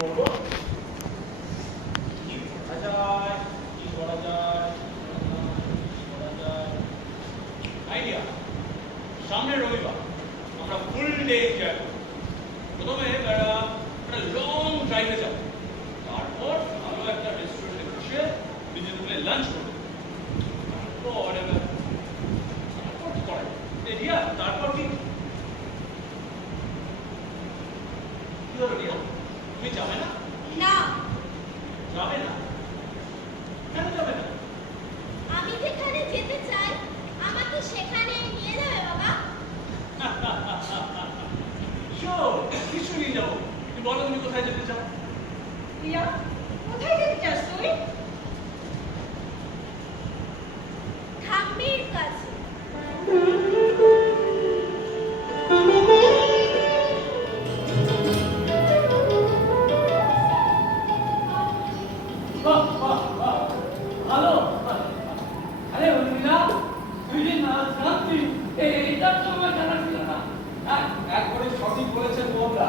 করবো, কি করা যায়, কি করা যায়, কি করা যায়। আইডিয়া, সামনের রবিবার আমরা ফুল ডে এনজয় করবো। প্রথমে একটা লং ড্রাইভে যাবো, তারপর ভালো একটা রেস্টুরেন্টে বসে নিজের মিলে লাঞ্চ করবো। তারপর কি করা যায় রিয়া? তারপর কি হলো রিয়া? তুমি যাবে না? না। যাবে না? কেন যাবে না? আমি যেখানে যেতে চাই আমাকে সেখানে নিয়ে যাবে বাবা। কিছু নিয়ে যাবো। তুমি বলো তুমি কোথায় যেতে চাও? রিয়া, কোথায় যেতে চাস তুই? ঠাম্মির কাছে। ভালো। আরে উর্মিলা, তুই যে নাচ জানতি, এইটার তো আমার জানা ছিল না। একবারে সঠিক বলেছেন মোহনদা।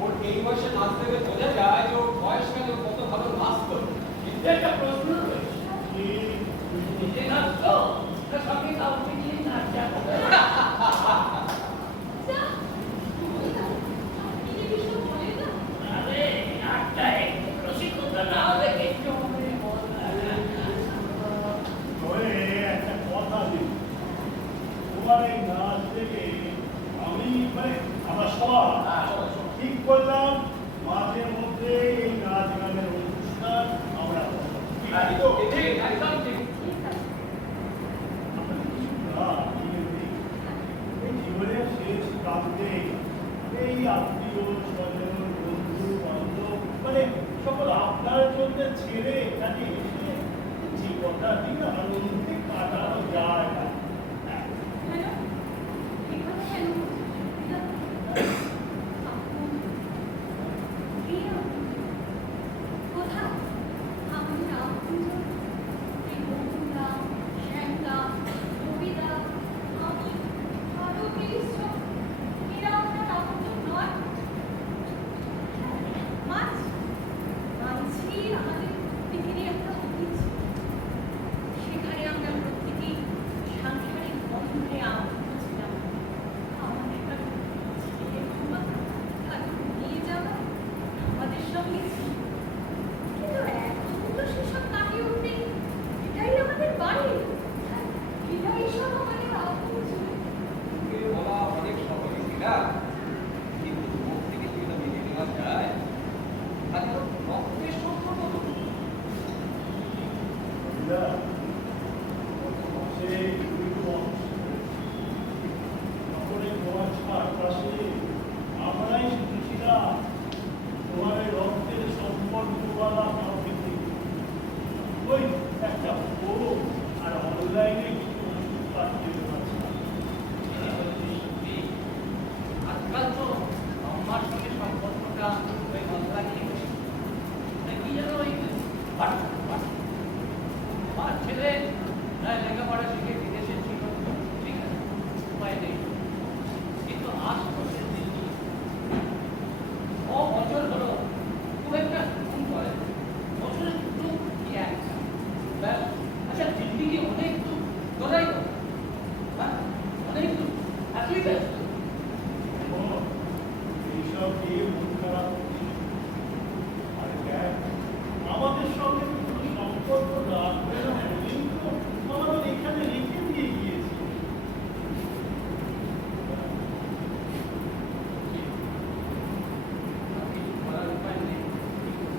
ওর এই বয়সে নাচ দেখে বোঝা যায় যে ওর বয়সকালে ও কত ভালো নাচতো। কিন্তু একটা প্রশ্ন রয়েছে, নিজে নাচতো না সঙ্গে কাউকে নিয়ে নাচা? আরে নাচটা একটু রসিকতা না হলে একটু মনে একটা কথা দিই, তোমার এই নাচ দেখে আমি আমরা সবাই ঠিক করলাম মাঝে মধ্যে এই নাচ গানের অনুষ্ঠান আমরা একদম ঠিক। জীবনের শেষ প্রান্তে এই আত্মীয় স্বজন বন্ধু বান্ধব সকল আপনার জন্য ছেড়ে এখানে এসে জীবনটা ঠিক আনন্দে কাটানো যায় না। বলা অনেক সহজই না, কিন্তু মুখ থেকে যদি মেনে নেওয়া যায় তাহলে রক্তের সম্পর্ক তো আমরাই শিখেছিলাম তোমার রক্তের সম্পর্কওয়ালা প্রকৃতি। ওই একটা ফোন আর অনলাইনে কিছু ওষুধ পাঠিয়ে আজকাল তো আমার সঙ্গে সম্পর্কটা ওই গঙ্গা নিয়ে বসে কি যেন ওই আমার ছেলে লেখাপড়া শিখে বিদেশে ছিল, ঠিক আছে, উপায় নেই, কিন্তু আশপাশের দিল্লি বছর হলো খুব একটা ফোন করে, বছরে দুটো কি একটা ব্যাস। আচ্ছা দিল্লি কি অনেক দূর? তোরাই তো অনেক দূর, আসলেই ব্যস্ত এইসব দিয়ে মন খারাপ আর আমাদের সঙ্গে কোনো সম্পর্ক রাখবে না কিন্তু আমাদের এখানে রেখে দিয়ে গিয়েছি।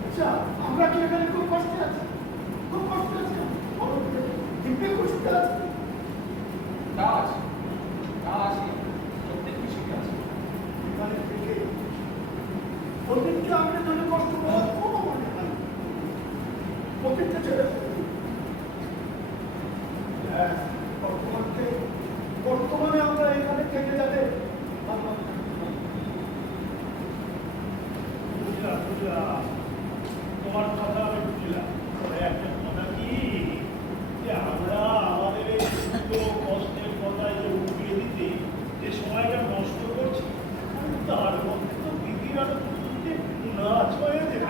আচ্ছা, আমরা কি এখানে খুব কষ্টে আছি? খুব কষ্টে আছি, দিব্যি কষ্টে আছি। তা আছে, তা আছে, প্রত্যেক বিষয়ে আছে। এখানে থেকে ওদেরকে আমাদের জন্য কষ্ট করা কোনো মনে হয় না। ওদেরকে ছেড়ে বর্তমানে আমরা এখানে থেকে যাবে তোমার কথা আমি বুঝলাম। একটা কথা কি যে আমরা আমাদের এই কষ্টের কথায় যে উঠিয়ে দিতে যে সময়টা নষ্ট করছি তার মধ্যে তো দিদির আরো নাচ হয়ে যায়।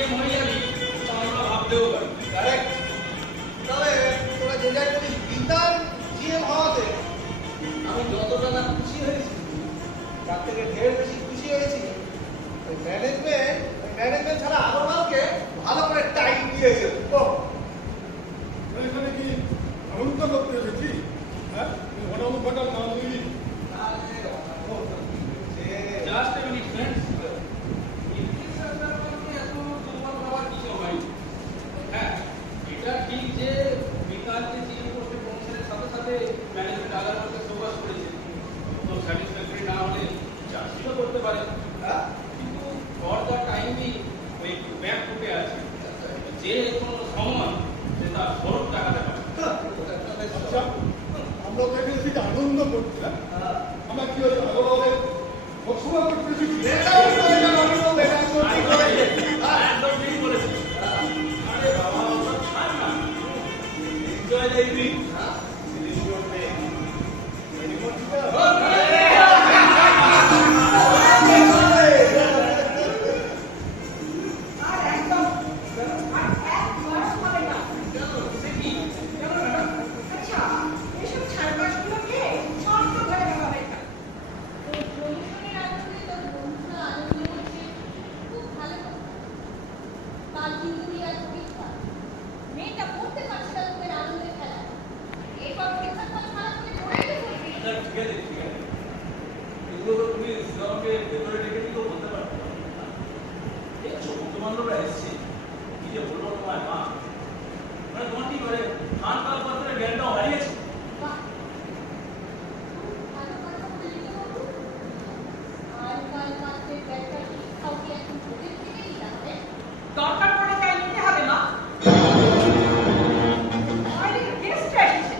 GM হয়ে যাবি তা আমরা ভাবতেও পারি। কারেক্ট। তবে তোরা যে যাই বলিস বিতার জিএম হওয়াতে আমি যতটা না খুশি হয়েছি তার থেকে ঢের বেশি খুশি হয়েছি ওই ম্যানেজমেন্ট ছাড়া আগরওয়ালকে ভালো করে টাইট দিয়েছে। ও এখানে কি আনন্দ করতে এসেছি? হ্যাঁ ঘটানো ঘটা না বলি জাস্ট এ মিনিট ফ্রেন্ডস, এত দুর্বল হওয়ার কিছু হয়নি। হ্যাঁ, এটা ঠিক যে বিকাশকে জিএম পোস্টে পৌঁছানোর সাথে সাথে ম্যানেজমেন্ট আদালতকে সুপারিশ করেছে, তো স্যাটিসফ্যাক্টরি না হলে চার্জশিটও করতে পারে। হ্যাঁ কিন্তু ফর দ্য টাইমই ওই একটু ব্যাক ফুটে আছে, যে কোনো সময় সে তার স্বরূপ দেখাতে পারে। আচ্ছা আমরা তো এখানে থেকে আনন্দ করছি। হ্যাঁ আমরা কি হচ্ছে আগরওয়ালের ঘোষণা করতে এসেছি। একদম ঠিক বলেছিস। আরে বাবা, ওসব ছাড় না। Enjoy the evening. আর একদম আর একবার হবে না। আচ্ছা, এসব ছাড়বাসগুলোকে শক্ত ধরে রাখা হবে না। ওই প্রমোশনের আনন্দে তোর বন্ধুরা আনন্দ করছে, খুব ভালো কথা। কাল কিন্তু রিয়ার পরীক্ষা, মেয়েটা পড়তে পারছে না তোদের আনন্দের খেলা। এরপর পরীক্ষার ফল খারাপ হলে পড়াই তো করবি। আচ্ছা, ঠিক আছে, ঠিক আছে। এগুলো তো তুমি ইসলামকে ভেতরে ডেকে দিলেও বলতে পারতো। দেখছো, বন্ধু-বান্ধবরা এসছে, কি যে বলবো তোমার মা, মানে তোমার কি করে খান কাল পাত্রের জ্ঞানটাও হারিয়েছে। বাহ, খুব ভালো কথা বললি তো বাবু। আর কাল পাত্রের ব্যাগটা শিক্ষাও কি এখন তোদের থেকে নিতে হবে? দরকার পড়ে তাই নিতে হবে মা। বাইরে গেস্ট এসেছে,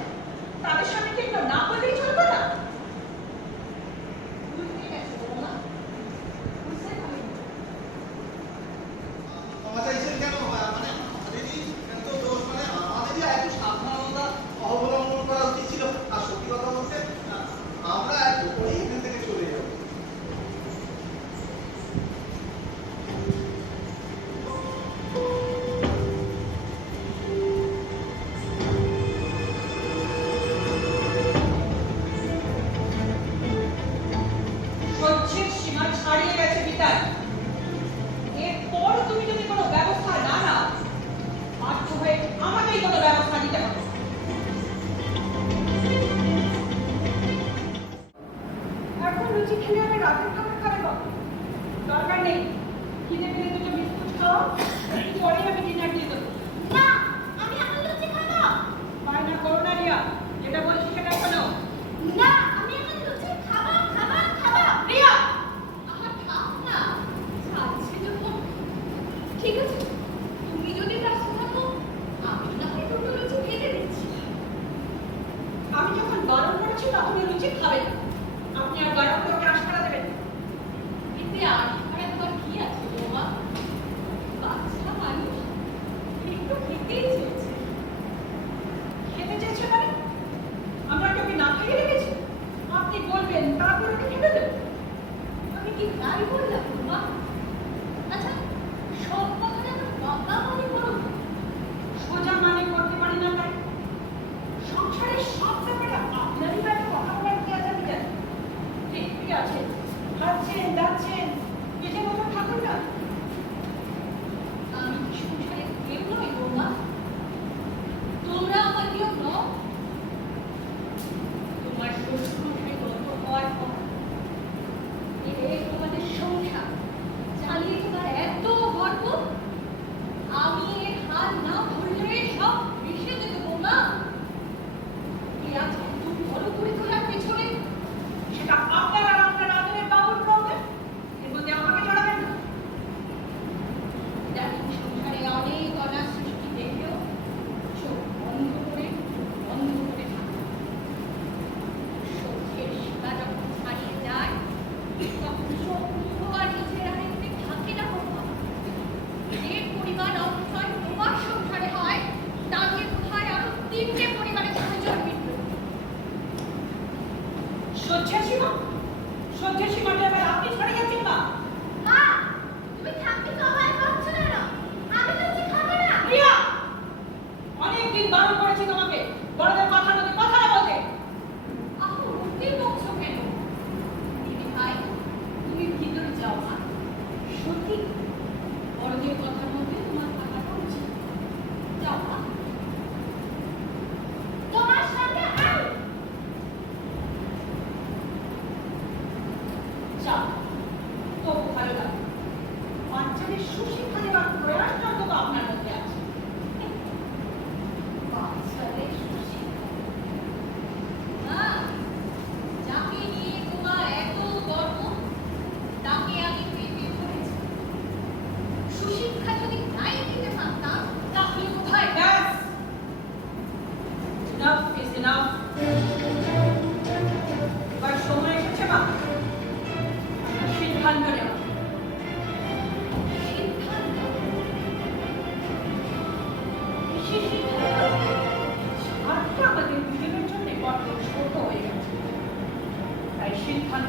তাদের সামনে কি একটু না বললেই চলবে না? বুঝতে গেছে বৌমা, বুঝতে পারি। আমাদের কেন মানে আমাদেরই এত দোষ, মানে আমাদেরই একটু সাবধানতা অবলম্বন করা উচিত ছিল। আর সত্যি কথা বলতে আমরা একটু পরে এখান থেকে চলে যাবো। সহ্যের সীমা ছাড়িয়ে গেছে বিতার। এরপর তুমি যদি কোনো ব্যবস্থা না নাও, বাধ্য হয়ে আমাকেই কোনো ব্যবস্থা নিতে হবে। এখন লুচি খেলে আমি রাতের খাবার খাবে বাবু? দরকার নেই, খিদে পেলে দুটো বিস্কুট খাও, একটু পরেই আমি ডিনার দিয়ে দেবো। না, আমি এখন লুচি খাবো। বায়না করো না রিয়া, যেটা বলছি সেটা শোনো। না, আমি এখন লুচি খাবো। রিয়া, আমার খাও না, ছাড়ছে যখন। ঠিক আছে, তুমি যদি ব্যস্ত থাকো, আমি না হয় দুটো লুচি ভেজে দিচ্ছি। আমি যখন বারণ করেছি তখন এই লুচি খাবে না। আপনি আর বারণ করে ওকে আশকারা দেবেন না। এতে আশকারা দেওয়ার কি আছে বৌমা? বাচ্চা মানুষ, একটু খেতেই চেয়েছে। খেতে চেয়েছে মানে? আমরা কি ওকে না খেয়ে রেখেছি? আপনি বলবেন তারপর ওকে খেতে দেবেন। আমি কি তাই বললাম বৌমা? আচ্ছা, সব কথাটা তো বাঁকা মনে করো না। সোজা মানে করতে পারি না তাই। সংসারের সব ব্যাপারে আপনারই ব্যাপারে কথা বলার কি আছে আমি জানি। ঠিক আছে, খাচ্ছেন যাচ্ছেন, নিজের মতো থাকুন না। আমি কি সংসারে কেউ নই বৌমা? তোমরা আমার কেউ নও? তোমার শ্বশুরমশাই গত হওয়ার পর এই তোমাদের সংসার চালিয়ে তোমার এত গর্ব, আমি এর হাত না ধরলে সব ভেসে যেত বৌমা। এই আজ এত বড় করে তোলার পেছনে সেটা আপনার আর আপনার আদরের বাবুর প্রবলেম। এর মধ্যে আমাকে জড়াবেন না। দেখো, সংসারে অনেক অনার সৃষ্টি দেখেও চোখ বন্ধ করে থাকো। সত্যের সীমা যখন ছাড়িয়ে যায়, তখন শত্রু আর নিজের আইনে থাকে না বৌমা। যে পরিমাণ অন্যায় তোমার সংসারে হয়, তা দিয়ে কোথায় আরো 3টে পরিবারের সাহায্য মিটবে। সহ্যের সীমাটা এবার আপনি ছাড়িয়ে যাচ্ছেন না। মা, তুমি থাকতে তো আমায় পারছো না।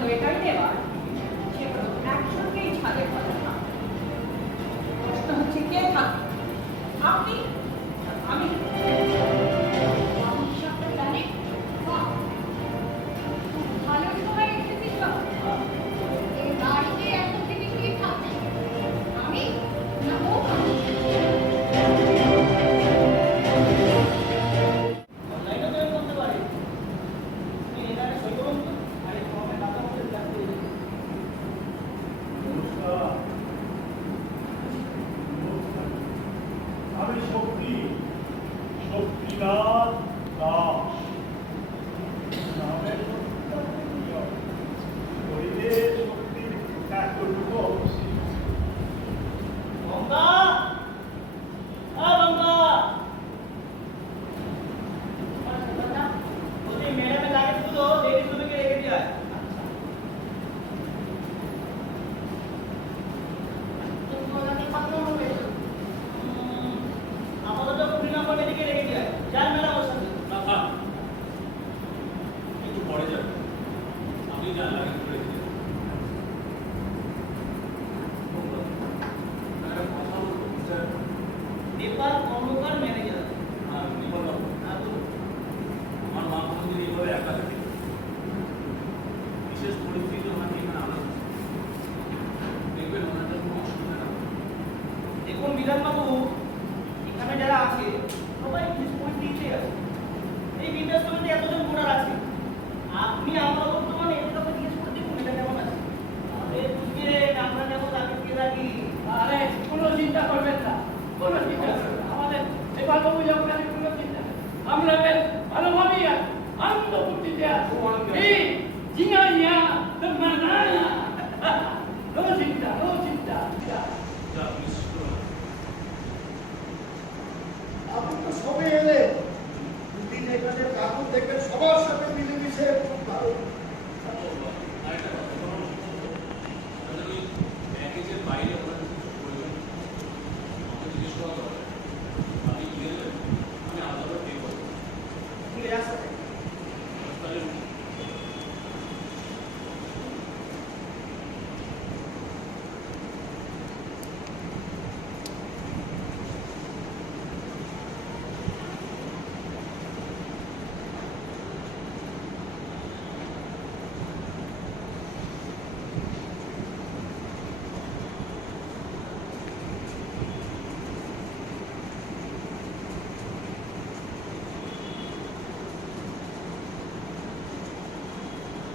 সোয়েটার দেওয়ার সেগুলো একসঙ্গেই ছাদের কথা না। প্রশ্ন হচ্ছে কে থাকবে? আপনি? আমি? আমি কি আপনার জানি? বাহ! খুব ভালো সময় এসেছিস বাবা। এই বাড়িতে এত থেকে কে থাকবে? আমি? না ও? অনলাইনে জয়েন করতে পারি। তুমি এখানে সই করুন তো। আরে তোমাকে টাকা মতো লাগবে। নমস্কার। আমি শক্তিনাথ দাস। নামের শরীরে শক্তি এতটুকু অবশ্যই। গঙ্গা! গঙ্গা! বলছি ম্যাডামের লাগেজগুলো লেডিস রুমে রেখে দিয়ে আয়। আপাতত কুড়ি নম্বর এদিকে রেখে দিয়ে আয়। যান ম্যাডাম ওর সাথে। না থাক, একটু পরে যাবে। আমি জানলাম একটু রেখে দেবো। একটা কথা বলবো, স্যার। নেপাল কর্মকার ম্যানেজার। নিপাল বাবু, আমার মা কোনোদিন এইভাবে একা থাকে। বিশেষ পরিস্থিতি ওনাকে এখানে আনা হয়েছে। দেখবেন ওনাদের কোনো অসুবিধা না হয়। দেখুন বিধানবাবু, এখানে যারা আছে সবাই কিছু পরিস্থিতিতে আছে। এই বিন্দাস কমিটি এতজন ভোটার আছে। আপনি আমার বর্তমানে এদের কাছে জিজ্ঞেস করে দেখুন এটা কেমন আছে। আমাদের দুদিকে আমরা যেমন তাকে কে রাখি। আরে কোনো চিন্তা করবেন না, কোনো চিন্তা করবেন না। আমাদের এবার বাবু যখন আমি কোনো চিন্তা নেই। আমরা বেশ ভালোভাবেই আছি, আনন্দ ফুর্তিতে আছি। এই জিঙা ইয়া তোমার না কোনো চিন্তা, কোনো চিন্তা। যা, মিস করো না। আপনি তো সবে এলেন, দুদিন এখানে ঠাকুর দেখবেন সবার সাথে মিলেমিশে খুব ভালো। আরেকটা কথা, আমাদের ওই প্যাকেজের বাইরে ওনাদের কিছু প্রয়োজন আমাকে জিজ্ঞেস করা দরকার। আপনি কি দেবেন? আমি আলাদা পে করবো। ঠিক আছে আসতে। তাহলে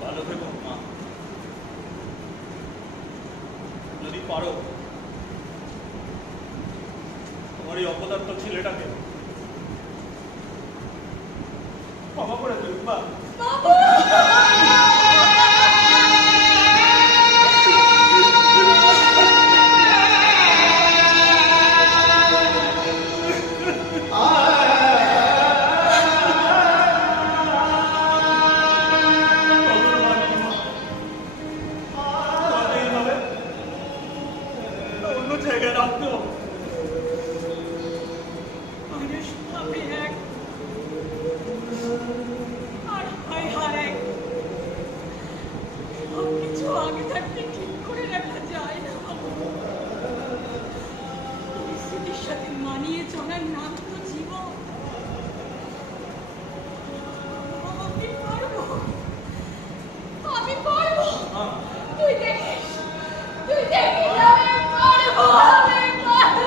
ভালো থেকো মা। যদি পারো তোমার এই অপদার্থ ছেলেটাকে ক্ষমা করে দিন মা। অন্য জায়গায় রাখতে হবে। আরে স্বামী এক আর হায় হায়, সব কিছু আগে থাকতে ঠিক করে রাখা যায় না বাবু। পরিস্থিতির সাথে মানিয়ে চলার নাম তো জীবন। আমি পারবো, আমি পারবো। তুই দেখিস, তুই দেখিস, আমি পারবো, আমি পারবো।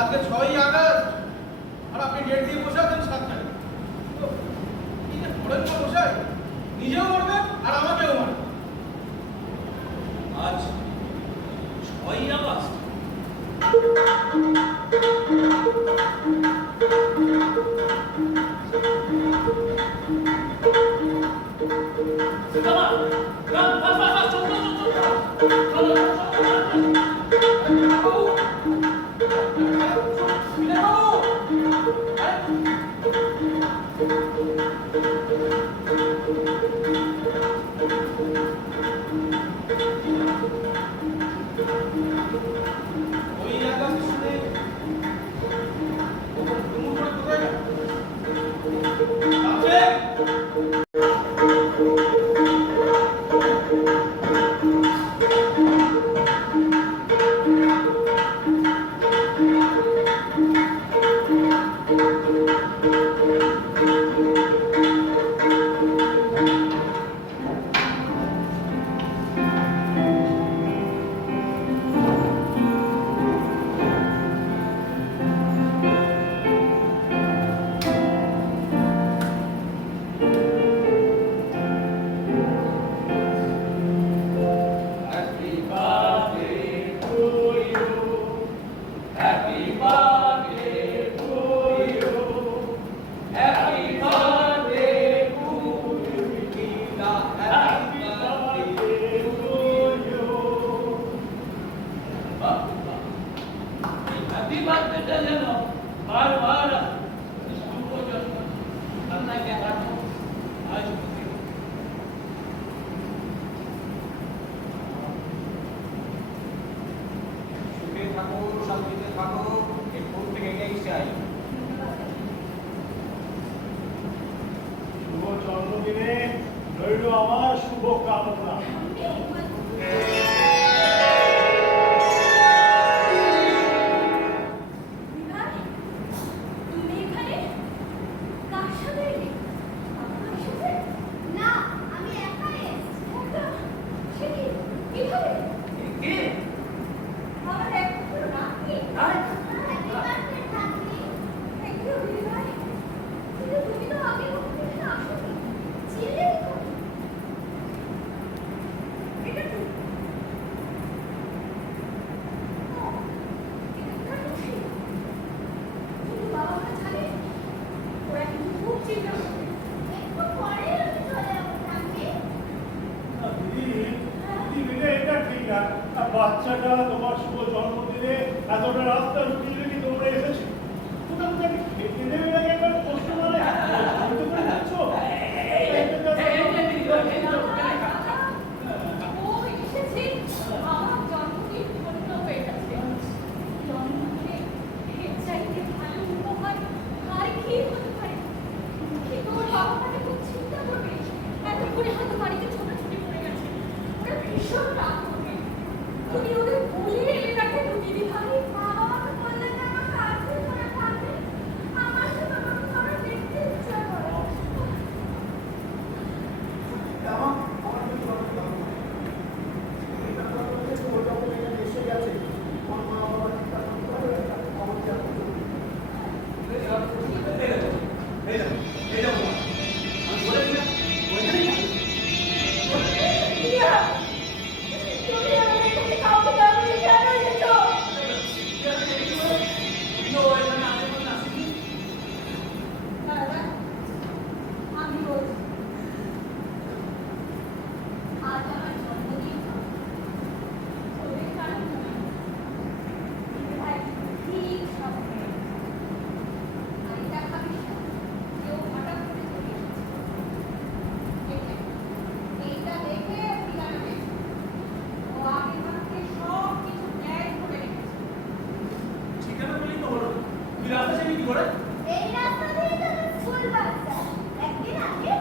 আজকে 6ই আগস্ট আর আপনি ডেট দিয়ে বসে আছেন 7 তারিখ। তো কি যে করেন না বসাই, নিজেও মরবেন আর আমাকেও মারবেন। আজ 6ই আগস্ট। ওই আগস্ট শুনে তুমি কোথায় গেল? আছে Happy birthday to you. Happy birthday to you. Happy birthday to you, Nikita. Happy birthday to you. Happy বার্থডেটা যেন বারবার শুভ জন্ম আপনাকে রাখো আজ অবধি। সুখে থাকো, শান্তিতে থাকো, এরপর থেকে এটাই চাই। শুভ জন্মদিনে রইল আমার শুভ কামনা। বিভাই, তুমি এখানে কার সাথে এলে? আমার সাথে? না, আমি একাই এসেছি। সে কি? কিভাবে? কে? আমার একটু নাতনি। আয়। হ্যাপি বার্থডে নাতনি। থ্যাংক ইউ বিভাই। কিন্তু তুমি তো আগে কখনো এখানে আসোনি। চিনলে কি করে? এটা কি? ও, এখানকার খুশি। কিন্তু বাবা মা জানে? ওরা কিন্তু খুব চিন্তা করে। একটু পরে আমি চলে যাবো নাতনি। দিদি দিদি এটা ঠিক না। আর বাচ্চাটা তোমার শুভ জন্মদিনে এতটা রাস্তা রুটিয়ে রেখে তোমরা এসেছো, তোমরা তাকে খেতে দেবে না একবার কষ্ট মানে বলতে করে যাচ্ছ। ও এসেছে আমার জন্মদিন ধন্য হয়ে গেছে। জন্মদিনে এর চাইতে ভালো উপহার আর কি হতে পারে? কিন্তু ওর বাবা মাকে খুব চিন্তা করবে। এত করে হয়তো বাড়িতে ছোটাছুটি পড়ে গেছে, ওরা ভীষণ রাগ করবে। তুমি ওদের বলে এলে না কেন দিদি ভাই? মা বাবাকে বললে না আমার কাছে করে থাকবে। আমার তো তোমাকে সবাই দেখতে ইচ্ছা করে। আমার কিছু অসুবিধা হবে না। এটা তো হচ্ছে ওই যখন এখানে এসে গেছে, আমার মা বাবা চিন্তা করতে হবে, আমার কি আর করতে হবে? রিয়া, তুমি আমাদের কাছে কাউকে না বলে কেন এসেছো? দাদা, আমি বলছি, আজ আমার জন্মদিন। ওদের কারণ নয়। ভাই ঠিক সামনে। আর এটা ভাবিস না, কেউ হঠাৎ করে চলে এসেছে। এইটা দেখে ঠিকানা পেয়েছে। ও আগে ভাবতে সব কিছু প্ল্যান করে রেখেছে। ঠিকানা বলেই তো হলো। তুই রাস্তা চিনি কি করে? এই রাস্তা দিয়ে তো স্কুল বাস যায়। একদিন আগে